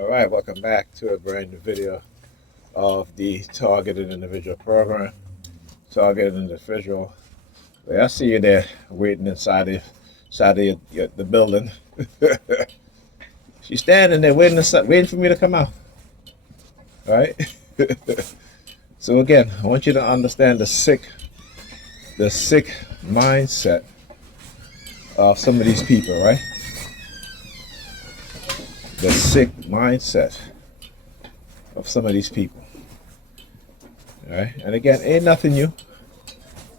All right, welcome back to a brand new video of the Targeted Individual Program. Targeted Individual. Well, I see you there waiting inside the building. She's standing there waiting for me to come out. All right. So again, I want you to understand the sick mindset of some of these people, right? The sick mindset of some of these people. All right. And again, ain't nothing new.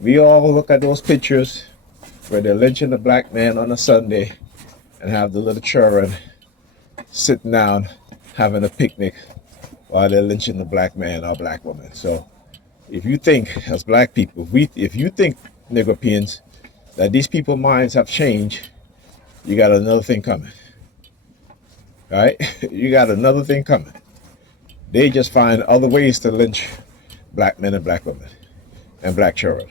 We all look at those pictures where they're lynching the black man on a Sunday and have the little children sitting down having a picnic while they're lynching the black man or black woman. So if you think, as black people, if you think, Negropeans, that these people's minds have changed, you got another thing coming. All right? You got another thing coming. They just find other ways to lynch black men and black women and black children.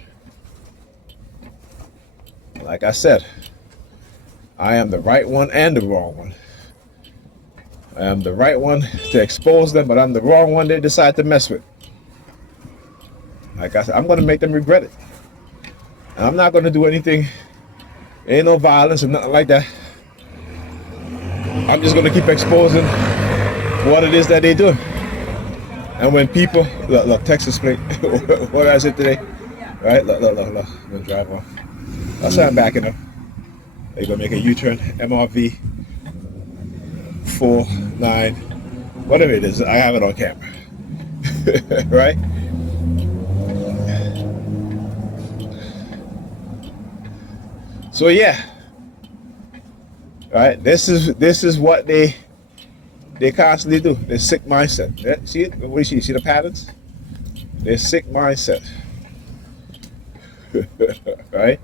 Like I said, I am the right one and the wrong one. I am the right one to expose them, but I'm the wrong one they decide to mess with. Like I said, I'm going to make them regret it. And I'm not going to do anything. Ain't no violence or nothing like that. I'm just going to keep exposing what it is that they do. And when people, look, Texas plate, what did I say today? Right? Look, I'm going to drive off. I'll say I'm backing up. They're going to make a U-turn, MRV 49, whatever it is. I have it on camera. Right? So yeah. Right? This is what they constantly do. They're sick mindset. Yeah, see it? What do you see? See the patterns? They're sick mindset. Right?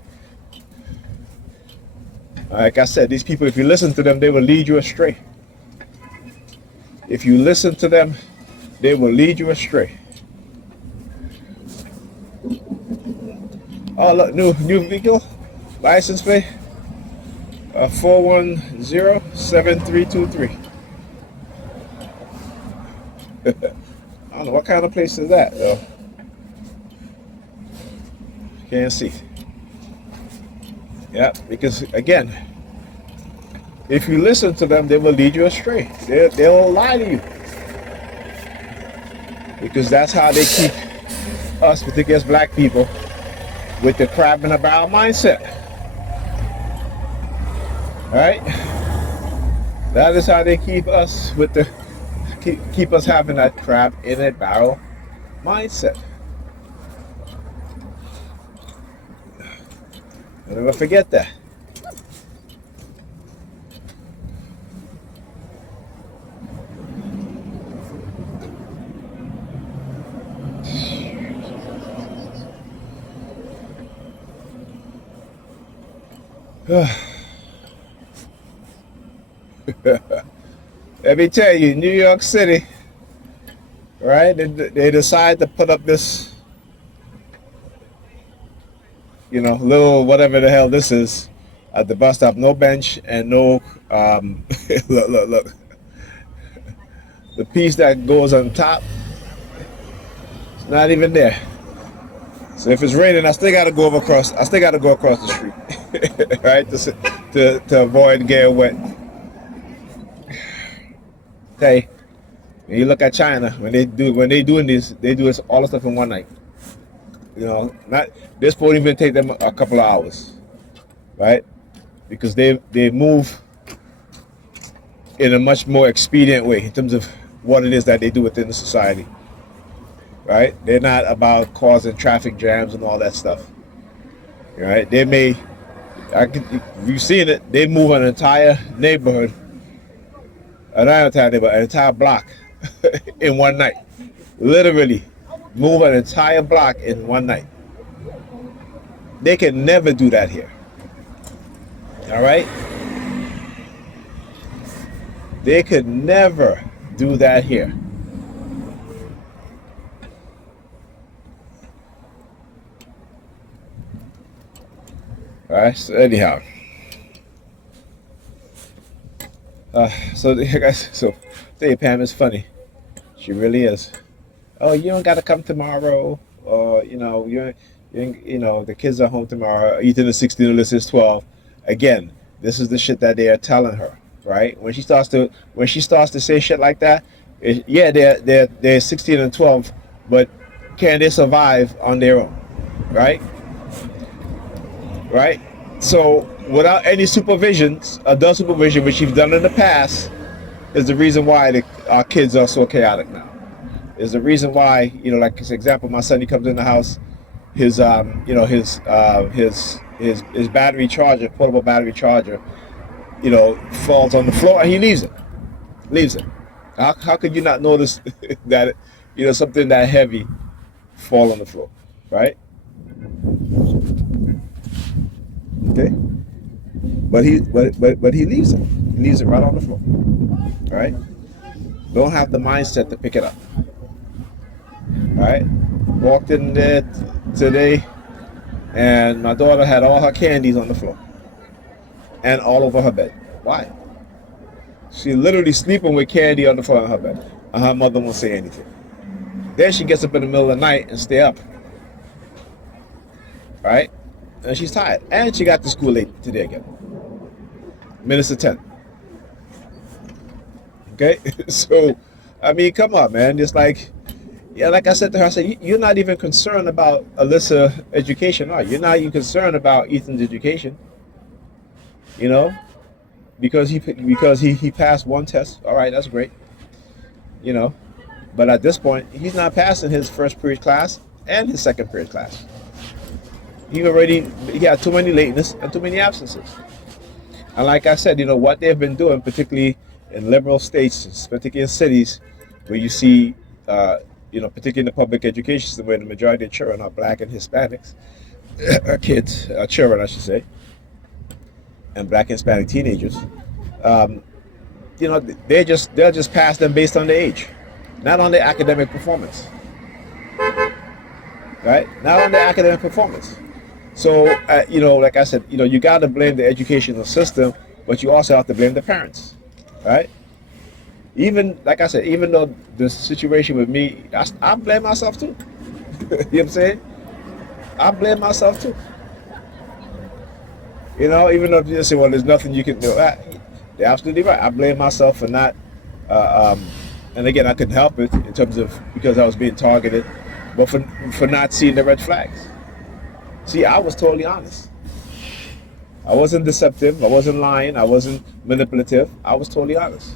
Like I said, these people, if you listen to them, they will lead you astray. If you listen to them, they will lead you astray. Oh, look, new vehicle, license plate, 410-7323. I don't know what kind of place is that, though. Can't see. Yeah, because again, if you listen to them, they will lead you astray. They'll lie to you. Because that's how they keep us, particularly as black people, with the crab in a barrel mindset. Right? That is how they keep us keep us having that crab in a barrel mindset. Don't ever forget that. Let me tell you, New York City, right? They decide to put up this, little whatever the hell this is at the bus stop. No bench and no, look. The piece that goes on top, it's not even there. So if it's raining, I still got to go across the street, right? To avoid getting wet. Okay. When you look at China, when they doing this, they do this all the stuff in one night. This won't even take them a couple of hours, right? Because they move in a much more expedient way in terms of what it is that they do within the society, right? They're not about causing traffic jams and all that stuff, right? You've seen it. They move an entire neighborhood, an entire block in one night. Literally move an entire block in one night. They can never do that here. All right? They could never do that here. All right, so anyhow. So guys, so tell you, Pam is funny. She really is. Oh, you don't got to come tomorrow, or the kids are home tomorrow. Ethan is 16, Alyssa is 12. Again, this is the shit that they are telling her, right? When she starts to say shit like that, yeah, they're 16 and 12, but can they survive on their own, right? Right. So without any supervision, adult supervision, which you've done in the past, is the reason why our kids are so chaotic now. Is the reason why, like for example, my son, he comes in the house, his battery charger, portable battery charger, falls on the floor and he leaves it. How could you not notice that something that heavy fall on the floor, right? Okay, but he leaves it. He leaves it right on the floor, right? Don't have the mindset to pick it up. All right, walked in there today, and my daughter had all her candies on the floor and all over her bed. Why? She literally sleeping with candy on the floor of her bed, and her mother won't say anything. Then she gets up in the middle of the night and stay up, right? And she's tired, and she got to school late today again. Minutes to 10. Okay, so I mean, come on, man. It's like, yeah, like I said to her, I said, you're not even concerned about Alyssa education, are you? You're not even concerned about Ethan's education, you know, because he passed one test. All right, that's great, you know, but at this point, he's not passing his first period class and his second period class. He had too many lateness and too many absences. And like I said, what they've been doing, particularly in liberal states, particularly in cities, where you see, particularly in the public education system, where the majority of children are black and Hispanics, children, I should say, and black and Hispanic teenagers, they'll just pass them based on their age, not on their academic performance, right? Not on their academic performance. So, like I said, you got to blame the educational system, but you also have to blame the parents, right? Even, like I said, even though the situation with me, I blame myself too. You know what I'm saying? I blame myself too. Even though you say, well, there's nothing you can do. They're absolutely right. I blame myself for not, and again, I couldn't help it in terms of because I was being targeted, but for not seeing the red flags. See, I was totally honest. I wasn't deceptive. I wasn't lying. I wasn't manipulative. I was totally honest.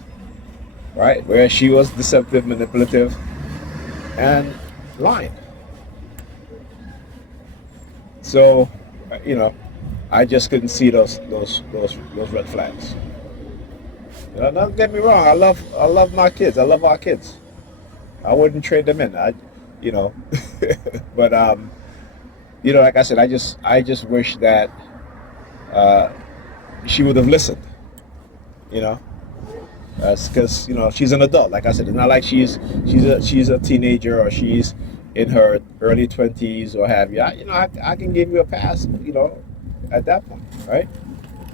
Right? Whereas she was deceptive, manipulative, and lying. So, I just couldn't see those red flags. Don't get me wrong. I love my kids. I love our kids. I wouldn't trade them in. But like I said, I just wish that she would have listened. Because she's an adult. Like I said, it's not like she's a teenager or she's in her early 20s or have you. I can give you a pass. At that point, right?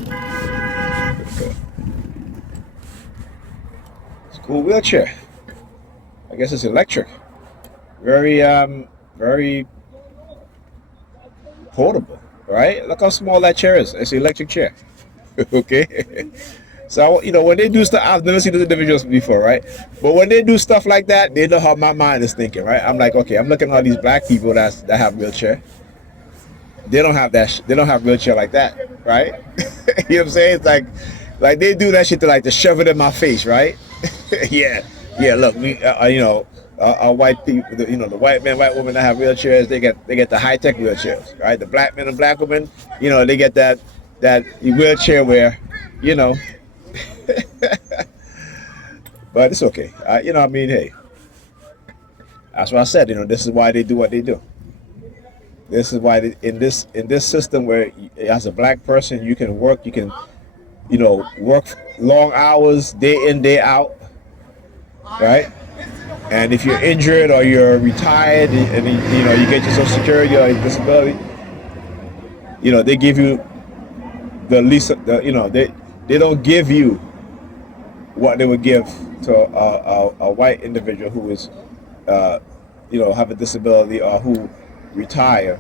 Okay. It's a cool wheelchair. I guess it's electric. Very very portable, right? Look how small that chair is. It's an electric chair. Okay. So, when they do stuff, I've never seen those individuals before, right? But when they do stuff like that, they know how my mind is thinking, right? I'm like, okay, I'm looking at all these black people that have wheelchair. They don't have that. They don't have wheelchair like that, right? You know what I'm saying? It's like they do that shit to shove it in my face, right? Yeah. Look, we, our white people, the white men, white women that have wheelchairs, they get the high tech wheelchairs, right? The black men and black women, they get that wheelchair where, but it's okay. Hey, that's what I said. This is why they do what they do. This is why in this system where as a black person you can work, work long hours, day in, day out, right? And if you're injured or you're retired and you get your Social Security or your disability, they give you the least. They don't give you what they would give to a white individual who is, have a disability or who retire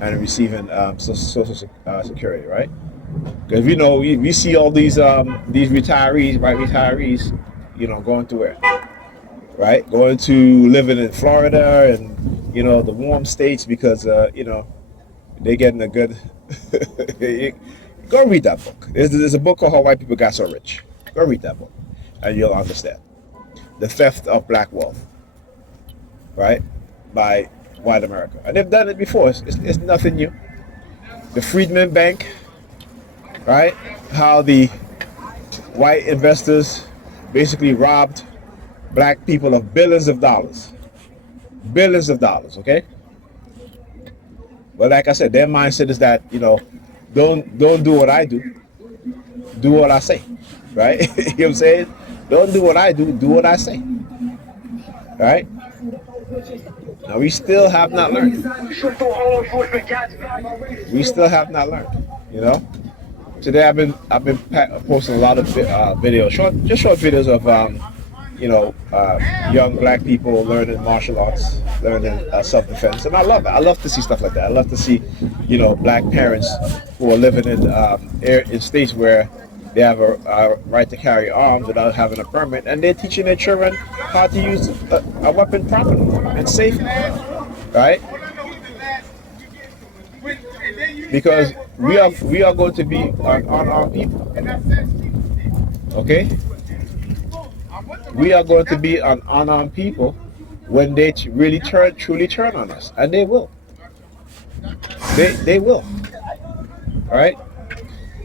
and receiving social security, right? Because we see all these retirees, white retirees, going to where, right? Going to living in Florida and the warm states because they're getting a good. Go read that book. There's a book called How White People Got So Rich. Go read that book, and you'll understand the theft of black wealth, right, by white America. And they've done it before. It's nothing new. The Freedmen Bank, right? How the white investors basically robbed black people of billions of dollars. Billions of dollars, okay? But like I said, their mindset is that, don't do what I do. Do what I say. Right? You know what I'm saying? Don't do what I do what I say. Right? Now we still have not learned. We still have not learned, Today I've been posting a lot of videos, short videos of young black people learning martial arts, learning self-defense, and I love it. I love to see stuff like that. I love to see, black parents who are living in states where they have a right to carry arms without having a permit, and they're teaching their children how to use a weapon properly and safely, right? Because we are going to be on our people, okay? We are going to be an unarmed people when they truly turn on us, and they will. They will. All right.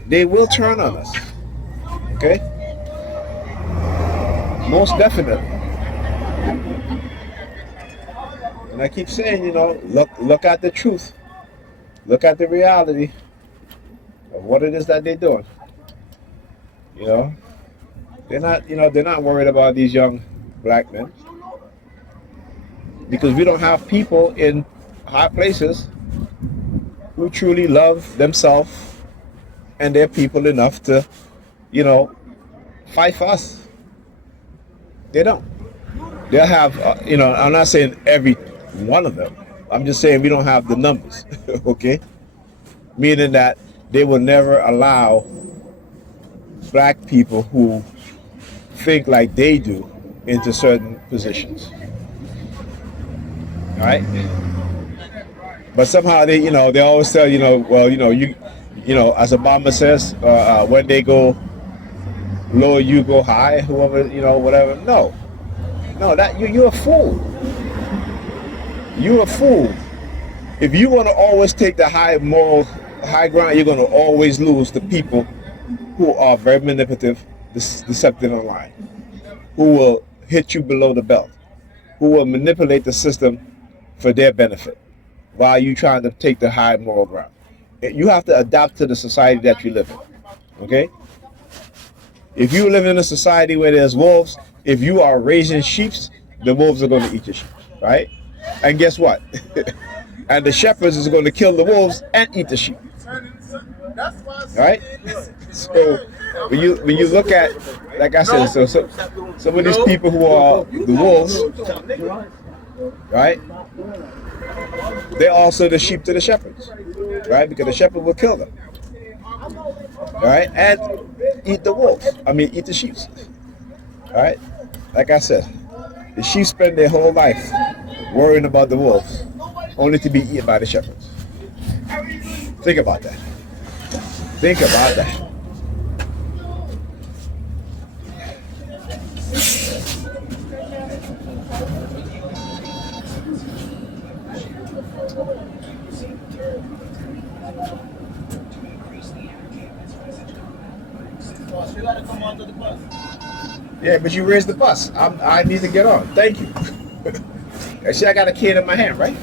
They will turn on us. Okay. Most definitely. And I keep saying, look at the truth. Look at the reality of what it is that they're doing. They're not worried about these young black men because we don't have people in high places who truly love themselves and their people enough to, fight for us. They don't. They'll have, I'm not saying every one of them. I'm just saying we don't have the numbers, okay? Meaning that they will never allow black people who think like they do into certain positions. All right? But somehow they always tell, as Obama says, when they go low, you go high, whoever, whatever. No, that you're a fool. You're a fool. If you want to always take the high ground, you're going to always lose the people who are very manipulative, deceptive online, who will hit you below the belt, who will manipulate the system for their benefit while you trying to take the high moral ground. You have to adapt to the society that you live in, okay? If you live in a society where there's wolves, if you are raising sheep, the wolves are going to eat your sheep, right? And guess what? And the shepherds is going to kill the wolves and eat the sheep. Right? So when you look at, like I said, so some of these people who are the wolves, right? They're also the sheep to the shepherds, right? Because the shepherd will kill them, right? And eat the wolves. Eat the sheep, right? Like I said, the sheep spend their whole life worrying about the wolves, only to be eaten by the shepherds. Think about that. Think about that. Yeah, but you raised the bus. I need to get on. Thank you. See, I got a kid in my hand, right?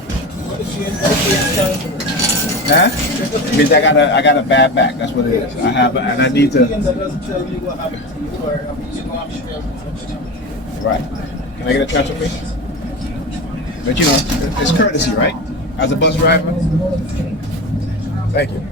Huh? It means I got a bad back. That's what it is. I have, and I need to. Right. Can I get a transfer, please? But it's courtesy, right? As a bus driver. Thank you.